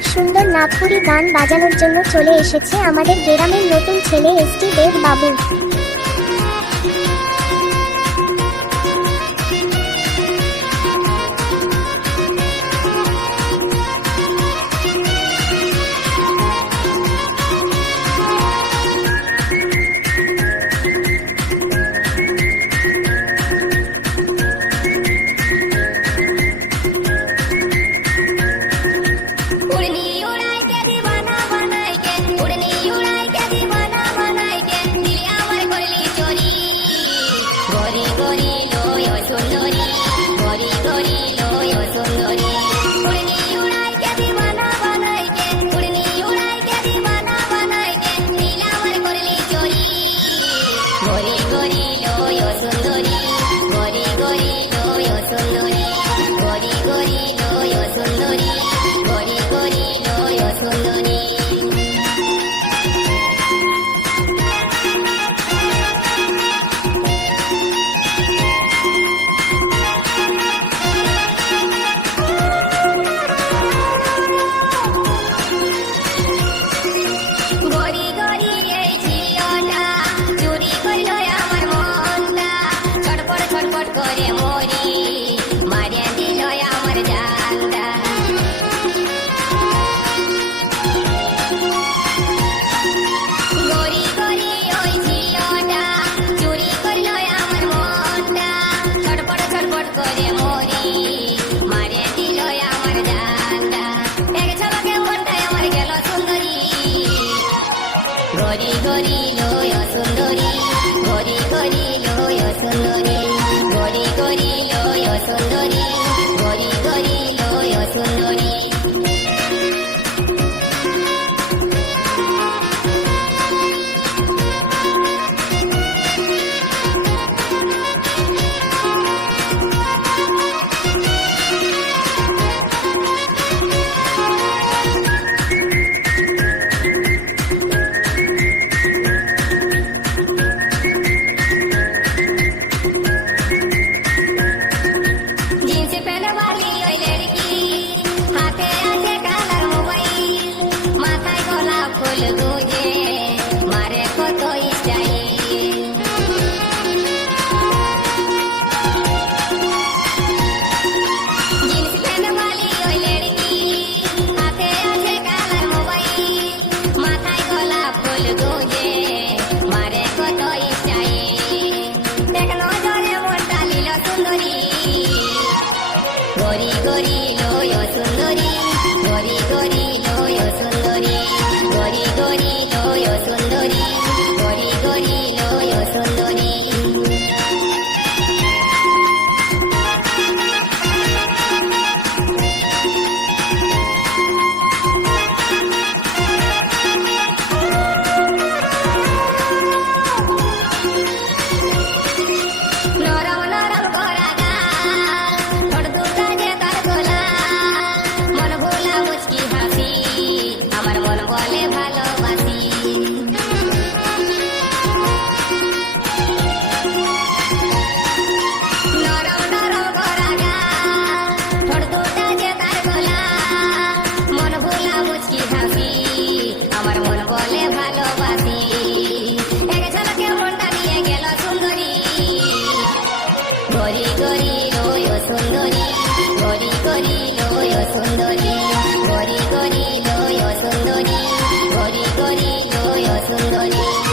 সুন্দর সুন্দর নাগপুরি গান বাজানোর জন্য চলে এসেছে আমাদের গ্রামের নতুন ছেলে এসটি দেব বাবু। গরি গরি লয় সুন্দরী, গরি গরি লয় সুন্দরী, গরি গরি লয় সুন্দরী, গরি গরি লয় সুন্দরী। গরি গরি লয় সুন্দরী, গরি গরি লয় সুন্দরী, গরি গরি লয় সুন্দরী, গরি গরি লয় সুন্দরী। গরি গরি লয় সুন্দরী, গরি গরি লয় সুন্দরী, গরি গরি লয় সুন্দরী, গরি গরি লয় সুন্দরী।